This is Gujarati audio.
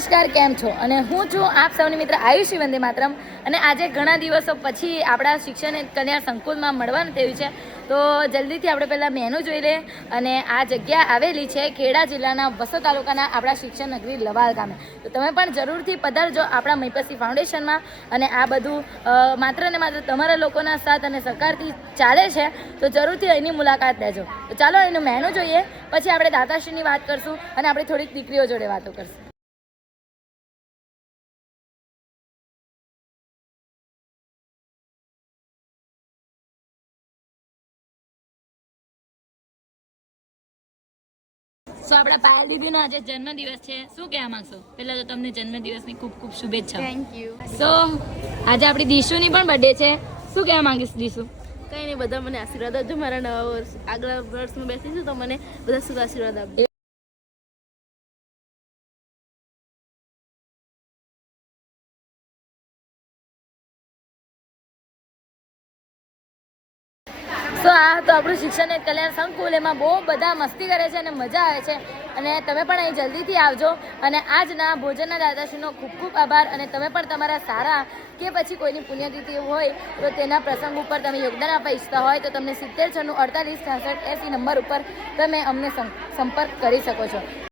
નમસ્કાર, કેમ છો? અને હું છું આપ સૌની મિત્ર આયુષી વંદે માતરમ. અને આજે ઘણા દિવસો પછી આપણા શિક્ષણ કન્યા સંકુલમાં મળવાનું થયું છે. તો જલ્દીથી આપણે પહેલાં મેનુ જોઈ લઈએ. અને આ જગ્યા આવેલી છે ખેડા જિલ્લાના વસો તાલુકાના આપણા શિક્ષણ નગરી લવાલ ગામે. તો તમે પણ જરૂરથી પધારજો આપણા મૈપસી ફાઉન્ડેશનમાં. અને આ બધું માત્ર ને માત્ર તમારા લોકોના સાથ અને સહકારથી ચાલે છે. તો જરૂરથી એની મુલાકાત લેજો. તો ચાલો એનું મેનુ જોઈએ, પછી આપણે દાતાશ્રીની વાત કરશું અને આપણે થોડીક દીકરીઓ જોડે વાતો કરશું. સો આપણા પાયલ દીદીનો આજે જન્મદિવસ છે, શું કહેવા માંગશો? પહેલા તો તમને જન્મદિવસની ખૂબ ખૂબ શુભેચ્છા. Thank you. સો આજે આપણી દીશુની પણ બર્થડે છે, શું કહેવા માંગીશ દીશુ? કંઈ નહીં, બધા મને આશીર્વાદ આપજો. મારા નવા વર્ષ આગલા વર્ષમાં બેસીશું તો મને બધા શુભ આશીર્વાદ આપજો. સો આ તો આપણું શિક્ષણ એક કલ્યાણ સંકુલ, એમાં બહુ બધા મસ્તી કરે છે અને મજા આવે છે. અને તમે પણ અહીં જલ્દીથી આવજો. અને આજના ભોજનના દાદાશ્રીનો ખૂબ ખૂબ આભાર. અને તમે પણ તમારા સારા કે પછી કોઈની પુણ્યતિથિ હોય તો તેના પ્રસંગ ઉપર તમે યોગદાન આપવા ઈચ્છતા હોય તો તમને 70 96 48 66 80 નંબર ઉપર તમે અમને સંપર્ક કરી શકો છો.